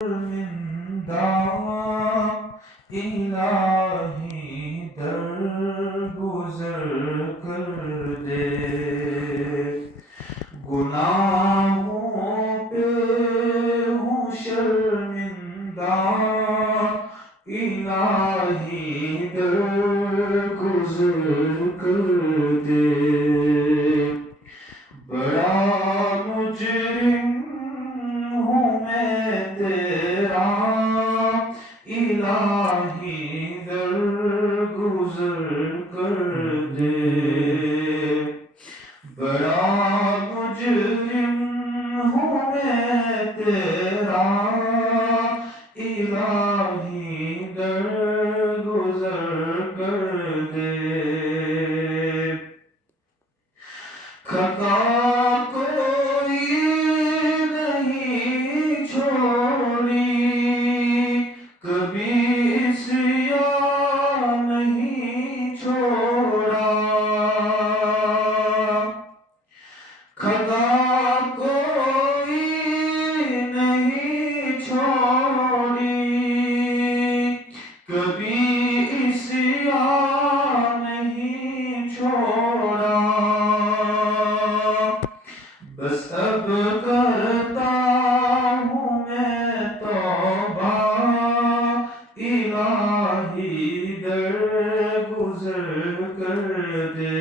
شرمندہ الہی درگزر کر دے، گناہوں پہ ہوں شرمندہ الہی درگزر کر دے، بڑا مجرم ہوں میں تیرا الہی درگزر کر دے، بڑا مجرم ہوں میں تیرا الہی درگزر کر دے، خطا کوئی نہیں چھوڑی، کبھی عصیان نہیں چھوڑا، خطا کوئی نہیں چھوڑی، کبھی عصیان نہیں چھوڑا، بس اب کرتا ہوں میں توبہ الہی درگزر کر دے،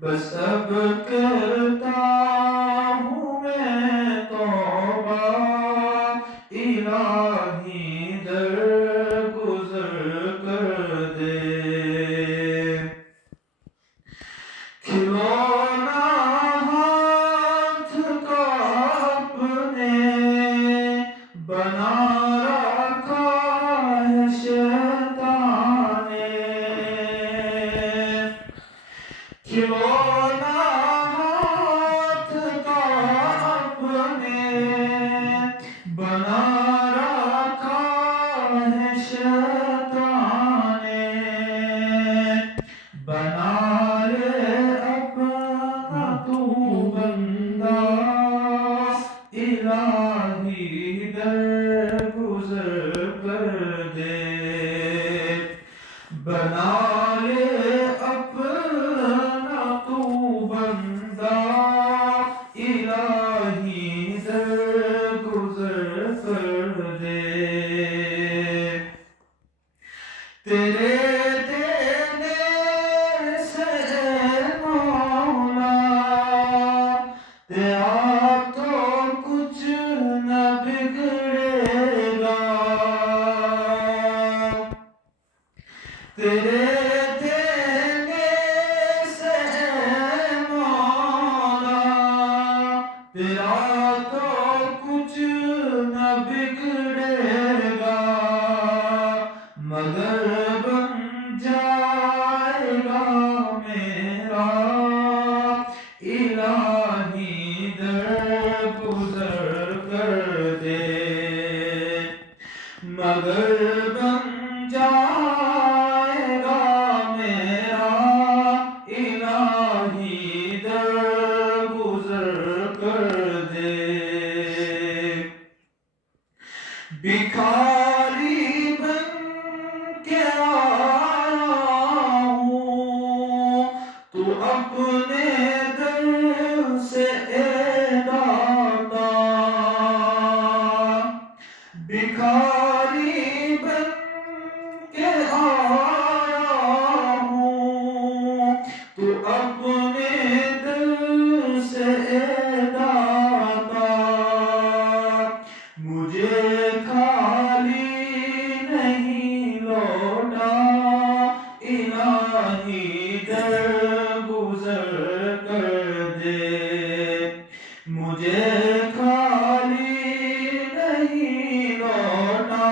بس اب کرتا ہوں میں توبہ الہی درگزر کر دے، کھلونا ہاتھ کا اپنے بنا رکھا ہے شیطان نے، کھلونا ہاتھ کا اپنے بنا رکھا ہے شیطان نے، بنا لے اپنا تو بندہ الہی درگزر کر دے، بنا لے اپنا تو بندہ الہی درگزر کر دے، تیرے دینے سے مولا تیرا تو کچھ نہ بگڑے گا، تیرے دینے سے مولا تیرا تو کچھ نہ بگڑے گا، مگر بن جائے گا میرا الہی درگزر کر دے، مگر بن جائے گا میرا الہی درگزر کر دے، بھکاری بن کے آیا ہوں تو اپنے در سے اے داتا، بھکاری بن کے آیا ہوں تو اپنے در سے اے داتا، مجھے خالی نہیں لوٹا الہی درگزر کر دے، مجھے خالی نہیں لوٹا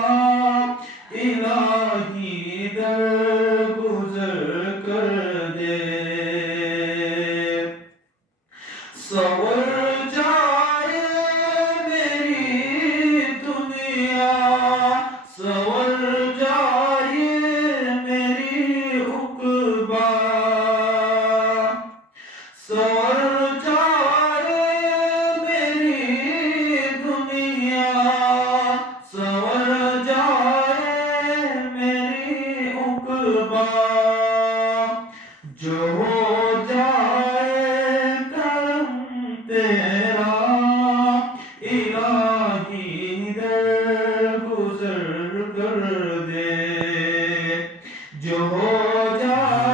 ہو جائے